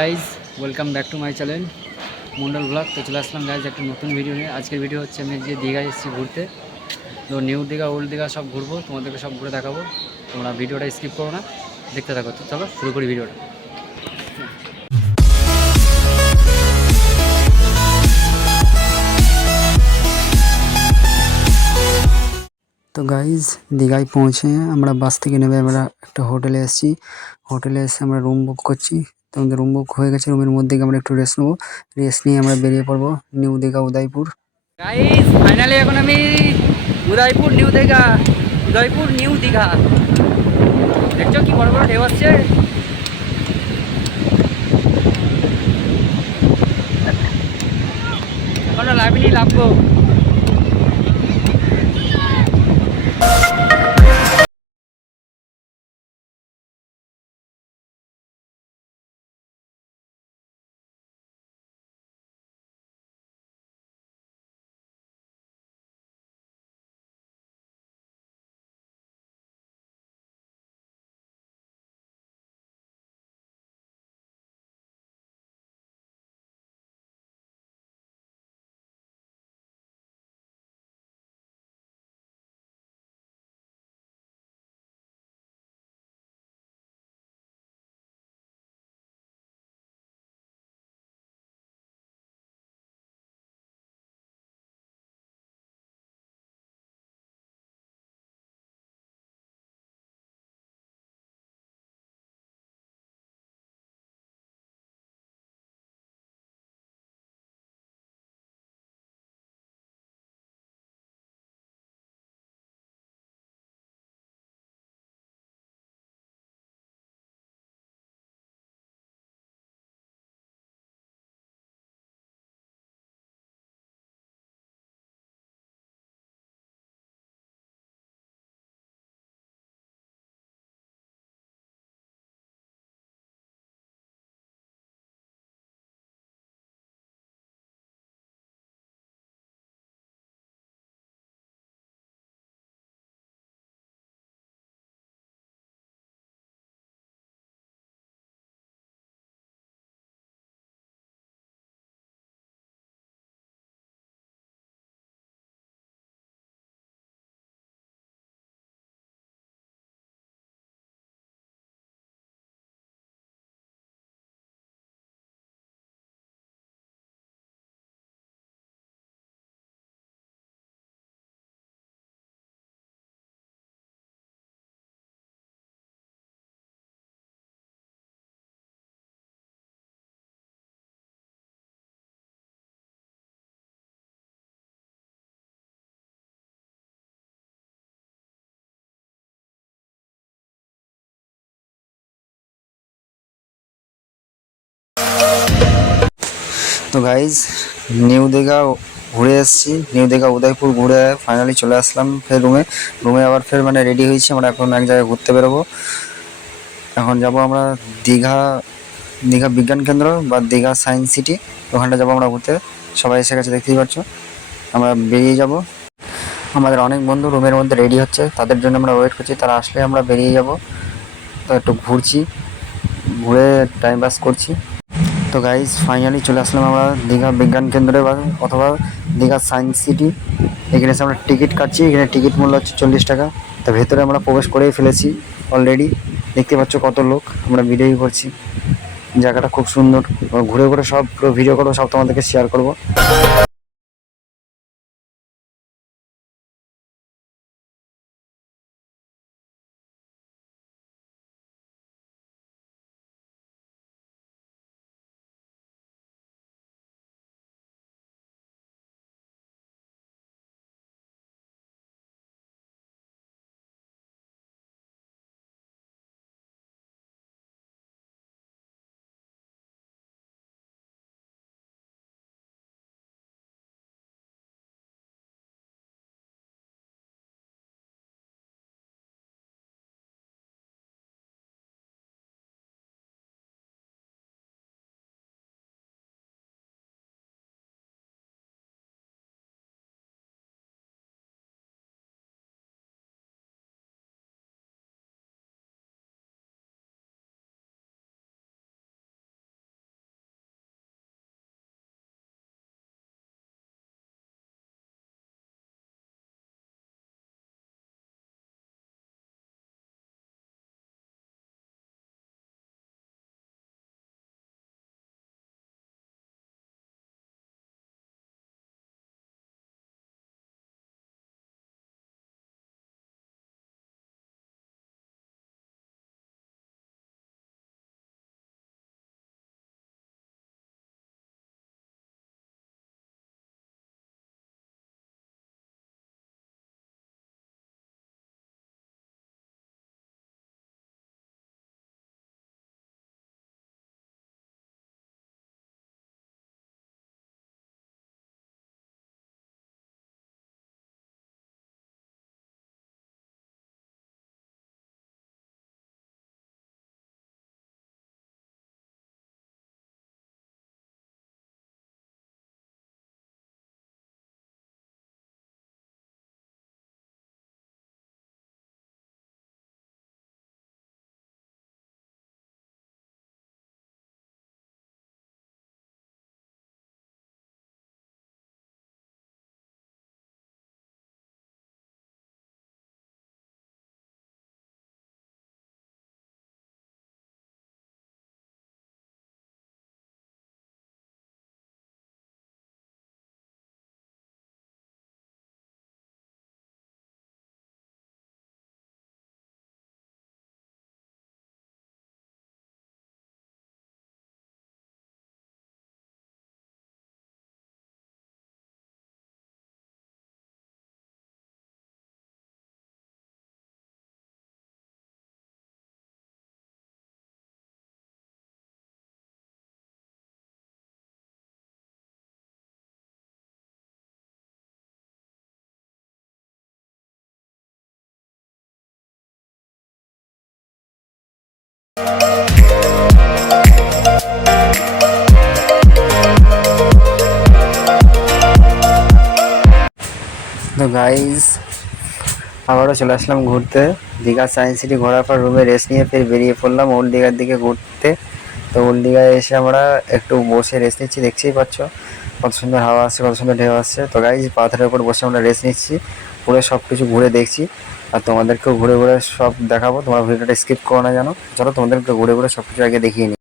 Guys welcome back to my channel Mondal vlog তো চলে আসলাম guys একটা নতুন ভিডিও নিয়ে। আজকের ভিডিও হচ্ছে, আমি যে দীঘায় এসেছি ঘুরতে। তো নিউ দীঘা ওল্ড দীঘা সব ঘুরবো, তোমাদেরকে সব ঘুরে দেখাবো। তোমরা ভিডিওটা স্কিপ করো না, দেখতে থাকো। তো চলো, শুরু করি ভিডিওটা তো গাইজ দীঘায় পৌঁছে আমরা বাস থেকে নেমে আমরা একটা হোটেলে এসেছি। হোটেলে এসে আমরা রুম বুক করছি। আমাদের রুম বুক হয়ে গেছে, রুমের মধ্যে আমরা একটু রেস্ট নেব। রেস্ট নিয়ে আমরা বেরিয়ে পড়ব new Digha, Udaipur. Guys finally এখন আমি উদয়পুর নিউ দীঘা, উদয়পুর নিউ দীঘা। দেখছ কি বড় বড় ঢেউ আসছে? এখনও লাভিনি লাভবো তো গাইজ নিউ দীঘা ঘুরে এসেছি। নিউ দীঘা উদয়পুর ঘুরে ফাইনালি চলে আসলাম ফের রুমে রুমে আবার ফের মানে রেডি হয়েছি, আমরা এখন এক জায়গায় ঘুরতে বেরোবো। এখন যাব আমরা দীঘা দীঘা বিজ্ঞান কেন্দ্র বা দীঘা সায়েন্স সিটি ওখানটা যাব আমরা ঘুরতে। সবাই এসে গেছে, দেখতেই পাচ্ছ। আমরা বেরিয়ে যাব। আমাদের অনেক বন্ধু রুমের মধ্যে রেডি হচ্ছে। তাদের জন্য আমরা ওয়েট করছি। তারা আসলে আমরা বেরিয়ে যাব। তো একটু ঘুরছি। ঘুরে টাইম পাস করছি। তো গাইজ ফাইনালি চলে আসলাম আমরা দীঘা বিজ্ঞান কেন্দ্রে বা অথবা দীঘা সায়েন্স সিটি। এখানে এসে আমরা টিকিট কাটছি, এখানে টিকিট মূল্য হচ্ছে চল্লিশ টাকা। তো ভেতরে আমরা প্রবেশ করেই ফেলেছি অলরেডি দেখতে পাচ্ছ কত লোক, আমরা ভিডিও করছি। জায়গাটা খুব সুন্দর। ঘুরে ঘুরে সব, পুরো ভিডিও করব সব তোমাদেরকে শেয়ার করব। তো গাইজ আবারও চলে আসলাম ঘুরতে। দীঘা সায়েন্স সিটি ঘোরার পর রুমে রেস্ট নিয়ে ফের বেরিয়ে পড়লাম ওল্ড দীঘার দিকে ঘুরতে। তো ওল্ড দীঘায় এসে আমরা একটু বসে রেস্ট নিচ্ছি, দেখতেই পাচ্ছ। কত সুন্দর হাওয়া আসছে, কত সুন্দর ঢেউ আসছে। তো গাইজ পাথরের উপর বসে আমরা রেস্ট নিচ্ছি, পুরো সব কিছু ঘুরে দেখছি। আর তোমাদেরকেও ঘুরে ঘুরে সব দেখাবো, তোমার ভিডিওটা স্কিপ করো না জানো। চলো তোমাদেরকে ঘুরে ঘুরে সব কিছু আগে দেখিয়ে নিই।